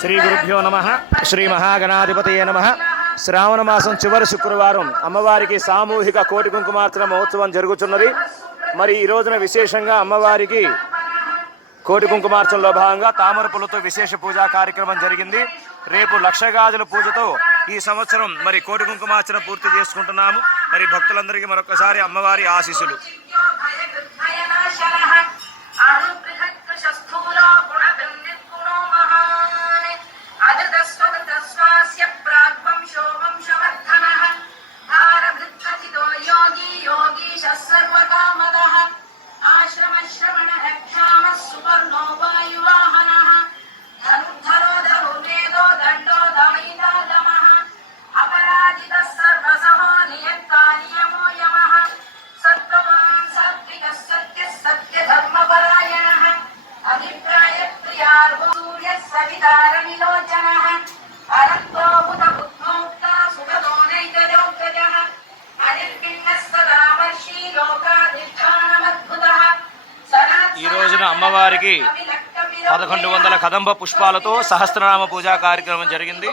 శ్రీ గురుభ్యో నమః. శ్రీ మహాగణాధిపతయే నమః. శ్రావణ మాసం చివరి శుక్రవారం అమ్మవారికి సామూహిక కోటి కుంకుమార్చన మహోత్సవం జరుగుతున్నది. మరి ఈ రోజున విశేషంగా అమ్మవారికి కోటి కుంకుమార్చనలో భాగంగా తామర పూలతో విశేష పూజా కార్యక్రమం జరిగింది. రేపు లక్షగాజుల పూజతో ఈ సంవత్సరం మరి కోటి కుంకుమార్చన పూర్తి చేసుకుంటున్నాము. మరి భక్తులందరికీ మరొకసారి అమ్మవారి ఆశీస్సులు. ఈ రోజున అమ్మవారికి 1100 కదంబ పుష్పాలతో సహస్రనామ పూజా కార్యక్రమం జరిగింది.